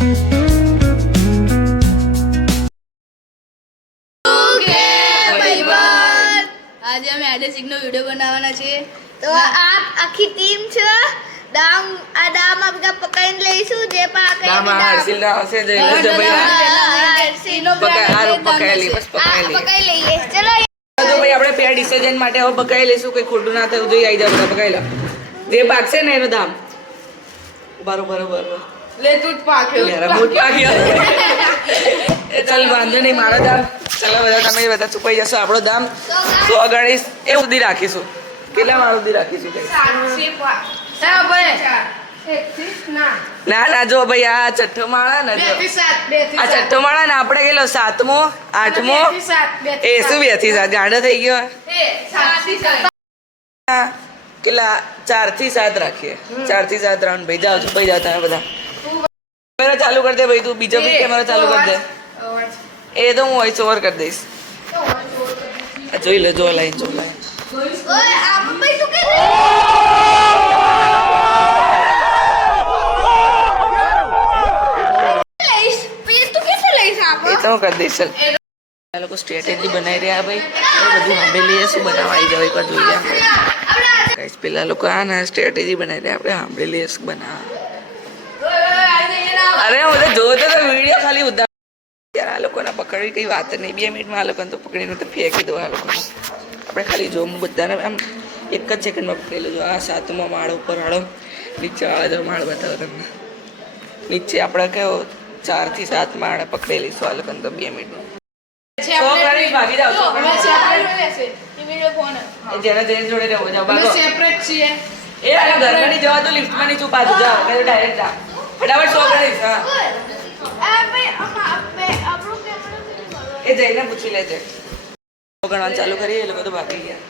આજે અમે એડેસિંગનો વિડિયો બનાવવાના છે તો આ આખી ટીમ છે દામ આ બધા પકડીને લઈશું જે પાકે દામ હર્ષિલ ના હશે જે પકડી લઈએ ચલો તો ભાઈ આપણે પેર ડિસિઝન માટે હવે પકડી લઈશું કઈ ખોટું ના થયું જોઈએ આવી જાય બધા પકડી લો જે પાકશે ને એનો દામ બરોબર લે તું જ પાક્યો મેરા મૂડ પાક્યો એ ચાલ વાંધો નહીં મારા દામ ચાલો બધા તમે બધા ચૂપાઈ જશો આપણો દામ 100 ગણીશ એ સુધી રાખીશું કેટલા વાર સુધી રાખીશું ના જો ભાઈ આ છઠ્ઠો માળા ને આ છઠ્ઠો માળા ને આપણે કેટલો 7મો 8મો એ શું 2 થી 7 ગાંડો થઈ ગયો કેટલા 4 થી 7 રાખીએ 4 થી 7 રાઉન્ડ ભાઈ જાઓ ચૂપાઈ જાઓ તમે બધા કેમેરા ચાલુ કરી દે ભાઈ તું બીજો બી કેમેરા ચાલુ કરી દે એ તો હું વોઇસ ઓવર કરી દઈશ જોઈ લે જો લાઈન ઓય આ ભાઈ શું કે લઈશ પેલી તું કેસે લઈશ આપ એ તો હું કરી દઈશ આ લોકો સ્ટ્રેટેજી બનાવી રહ્યા ભાઈ બધું સાંભળેલી શું બનાવવા આવી જાય એકવાર જોઈ લે ગાઈસ પેલા લોકો આ ના સ્ટ્રેટેજી બનાવી રહ્યા આપણે સાંભળેલી શું બનાવવા અરે હું તો જોતો તો વિડીયો ખાલી ઉદાહરણ યાર આ લોકોને પકડવી કઈ વાત નહીં 2 મિનિટમાં આ લોકોને તો પકડીને તો ફેંકી દો આ લોકોને આપણે ખાલી જો બધાને આમ એક જ સેકન્ડમાં પકડી લેજો આ 7મો માળ ઉપર વાળો નીચે વાળા જો માળ બતાવો તમને નીચે આપણે કયો 4 થી 7 માળ પકડી લઈશું આ લોકોને તો 2 મિનિટમાં ભાગી જાવ જેના જેને જોડે રહો જાવ ભાગો સેપરેટ છીએ એ આ ઘરમાં નહીં જવા તો લિફ્ટમાં નહીં છુપા દો જાઓ કે ડાયરેક્ટ જા ફટાફટ 100 ગણીશ હા આ ભાઈ આપણો કેમેરા એ જઈને પૂછી લેજે ગણવાનું ચાલુ કરીએ એ લોકો તો ભાગી ગયા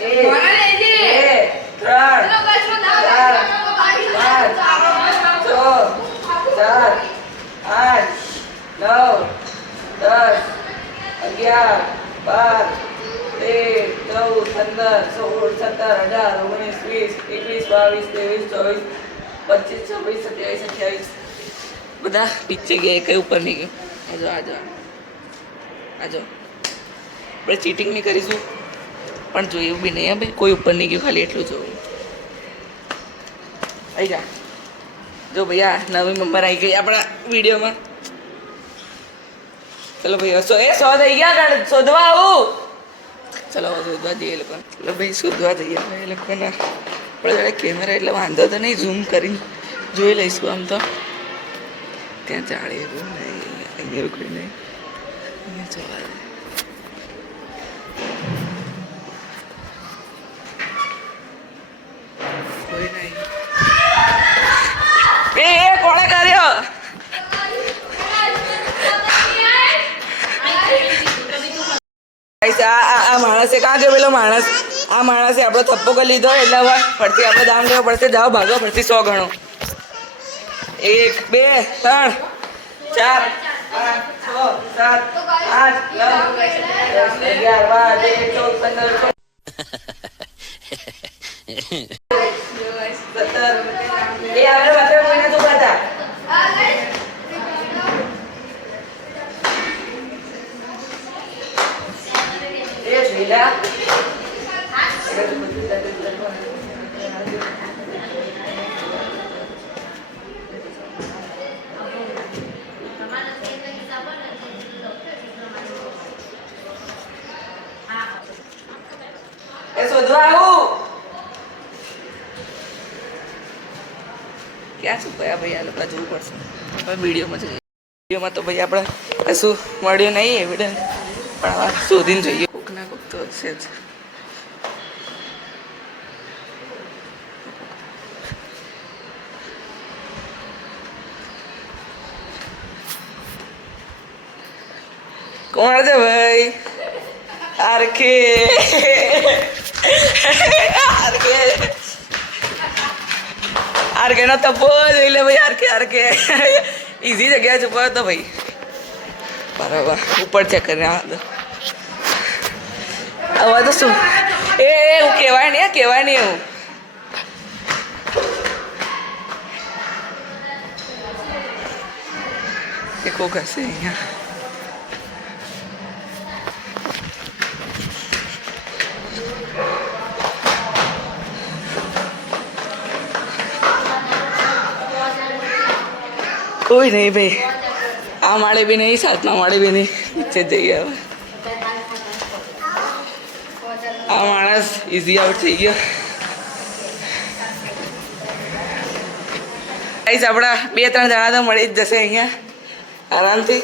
1 બધા પીછે ગયા કઈ ઉપર નહીં ગયો આજો આપણે ચીટિંગ નહીં કરીશું પણ જોયું બી નહીં ભાઈ કોઈ ઉપર નહીં ગયું ખાલી એટલું જોવું આવી જા જો ભાઈ આ નવી મેમ્બર આવી ગઈ આપણા વિડીયોમાં ચલો ભાઈ 100 થઈ ગયા શોધવા આવું ચલો શોધવા જઈએ એ લોકોને ચલો ભાઈ શોધવા જઈએ એ લોકોને આપણે જોડે કેમેરા એટલે વાંધો તો નહીં ઝૂમ કરીને જોઈ લઈશું આમ તો ત્યાં ચાળી એવું નહીં અહીંયા કોઈ નહીં અહીંયા જવા કોઈ નહીં એ કોણે કર્યો આ માણસે કાં ગયો પેલો માણસ આ માણસે આપણો થપ્પો કરી લીધો એટલે હવે ફરતી આપણે દામ લેવો પડશે જાઓ ભાગો ફરતી 100 ગણો 1 2 3 4 5 6 ક્યાં છુપાયા ભાઈ આ લોકો જોવું પડશે વિડીયોમાં જોઈએ વિડીયોમાં તો ભાઈ આપણે કશું મળ્યું નહીં એવિડન્સ પણ આવા શોધીને જોઈએ કોક ના કોક તો હશે જ કોણ છે ભાઈ આરકે આરકે નો તપો જોઈ લે ભાઈ આરકે ઈઝી જગ્યા છુપાયો તો ભાઈ બરાબર ઉપર ચેક કરીને હવે તો શું એવું કહેવાય નહીં એવું કે કોક હશે અહીંયા. કોઈ નહીં ભાઈ, આ માળે બી નહીં, સાતમા માળે બી નહીં, નીચે જઈએ હવે. આ માણસ ઇઝી આઉટ થઈ ગયો. ગાઈસ આપણા 2-3 જણા તો મળી જ જશે અહીંયા આરામથી.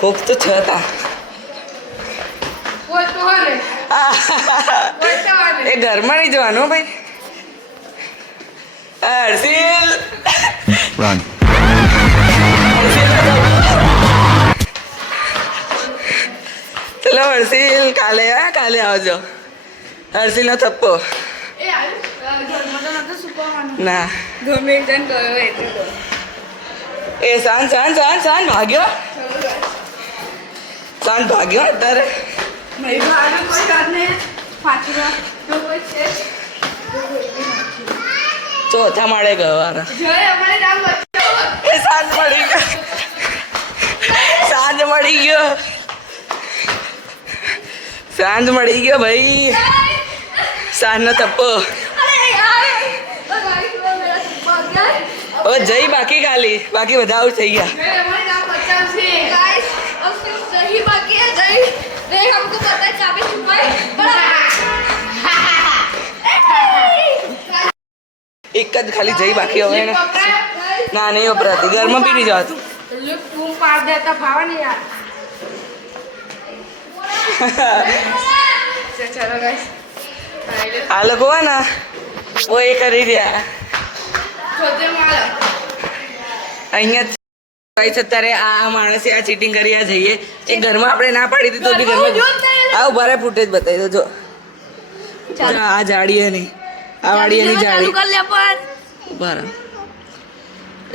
કોક તો છ હતા. એ ઘરમાં નહીં જવાનું ભાઈ. હર્ષિલ Run. ચલો હર્ષિલ, કાલે કાલે આવજો. હર્ષિલનો થપ્પો ના. એ શાંત શાંત શાંત શાંત ભાગ્યો, શાંત ભાગ્યો અત્યારે. ચોથા માળે ગયો વારા. એ શાંત મળી ગયો, શાંત મળી ગયો, શાંત મળી ગયો ભાઈ. શાંતનો થપ્પો. ઓ જઈ બાકી ખાલી, બાકી બધા આઉટ થઈ ગયા. એક જ ખાલી જઈ બાકી હવે ને. ના નહીં વપરાતી, ઘરમાં બી નહીં જવાતું. આ લોકો હે ને ઓ એ કરી રહ્યા અહીંયા. અત્યારે આ માણસે આ ચીટિંગ કરી આ જઈએ. એ ઘરમાં આપણે ના પાડી દીધી તો બી ઘરમાં આ ઉભા રહે, ફૂટેજ બતાવી દો. જો આ જાડી હે નહીં, આ વાળી એની જાડી ઉભા રહે.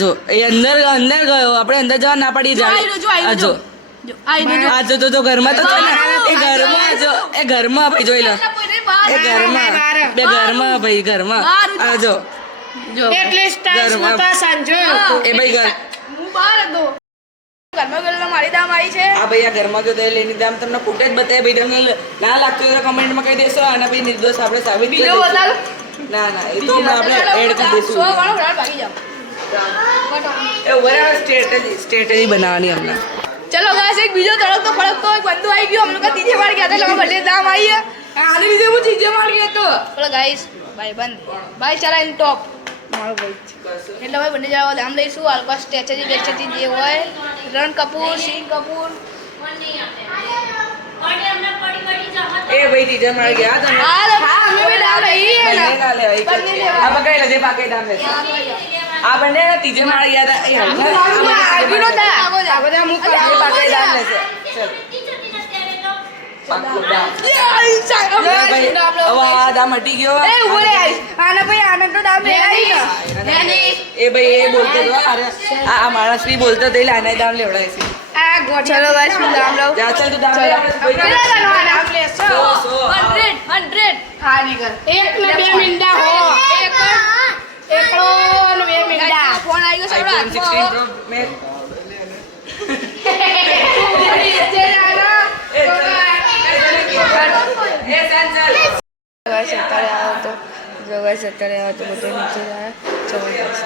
જો એ અંદર અંદર ગયો, આપણે અંદર જવા ના પાડીએ. જાડી જો આ જો તો ઘરમાં તો છે ને. એ ઘરમાં જો, એ ઘરમાં ભાઈ જોઈ લો. એ ઘરમાં, બે ઘરમાં ભાઈ, ઘરમાં આ જો ઘરમાં. એ ભાઈ ઘર મારી દામ આવી છે. આ ભાઈ આ ઘરમાં ગયો તો એની દામ તમને ફૂટેજ બતાવે ભાઈ. તમને ના લાગતું હોય તો કમેન્ટમાં કહી દેશો. અને ભાઈ નિર્દોષ આપણે સાબિત કરી દઈશું. ના ના એ તો આપણે એડ કરી દઈશું. એ બરાબર સ્ટ્રેટેજી બનાવવાની અમને. ચલો ગાઈસ, એક બીજો તડકતો ફડકતો એક બંદો આવી ગયો. हम लोग का तीजे मार गया था, लगा बल्ले दाम आई है. आने भी वो तीजे मार गया तो. बोला गाइस भाई બંધ ભાઈ ચલા ઇન ટોપ મારો ભાઈ. એટલે ભાઈ બંને જવા દામ લઈશું. આલ્કા સ્ટ્રેટેજી બેસ્ટેજી જે હોય રણ કપૂર, સિંહ કપૂર. એ ભાઈ ટીચર મારી ગયા તમે. હા અમે भी दाम લઈ હે બંને ના લેવાય. બંને લેવા. આ પકડી લેજે, બાકી દામ લેશે. આ બંને તીજે મારી ગયા હતા. એ આગળનો દા આ બધા મુક બાકી દામ લેશે. ચલ પાકું દામ. એ આઈ ચાલો ભાઈ હવે આ દામ હટી ગયો. એ ઉભો રે આને ભાઈ આને તો દામ લે આવી ને. એ ભાઈ એ બોલતો હતો. અરે આ માણસ બી બોલતો હતો એટલે આને દામ લેવડાય છે. આ ગોઠલો ગાઈસ હું દામ લઉં. જા ચાલ તું દામ લે. કેટલા દામ લેશો? 100 હા નીકળ. એક ને બે મિંડા હો. એક એકલો ને બે મિંડા. ફોન આવી ગયો iPhone 16 Pro Max. અત્યારે આવ્યો તો જો ગાઈસ, અત્યારે આવ્યો તો બધે નીચે જાય. ચલો ગાઈસ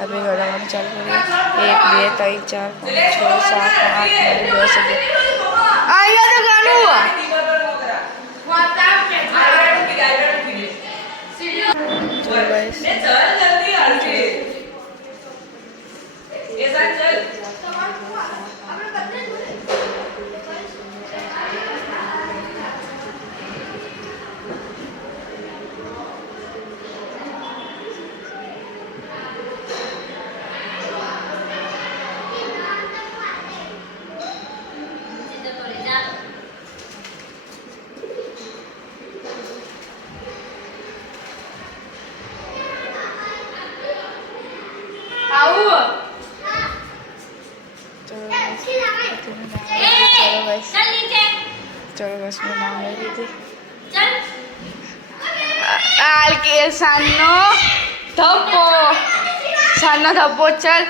આપણે ગળામાં ચાલુ કરીએ. 1 2 3 4 5 6 7 8 9 10 અહીંયા તો ગાનું ચલો ગાઈસ. चलो बस मैं नाम ले ली थी. આલ કે સાનો ધપ્પો ચાલ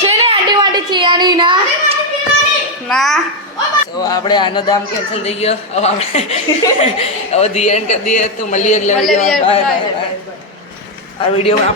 છે ને આંટી માટે ચિયાની ના તો આપણે આનો દામ કેન્સલ થઈ ગયો. હવે આપણે હવે ધી એન્ડ કરી દઈએ. તો મળીએ એટલે મળીએ. Bye bye. આ વિડીયોમાં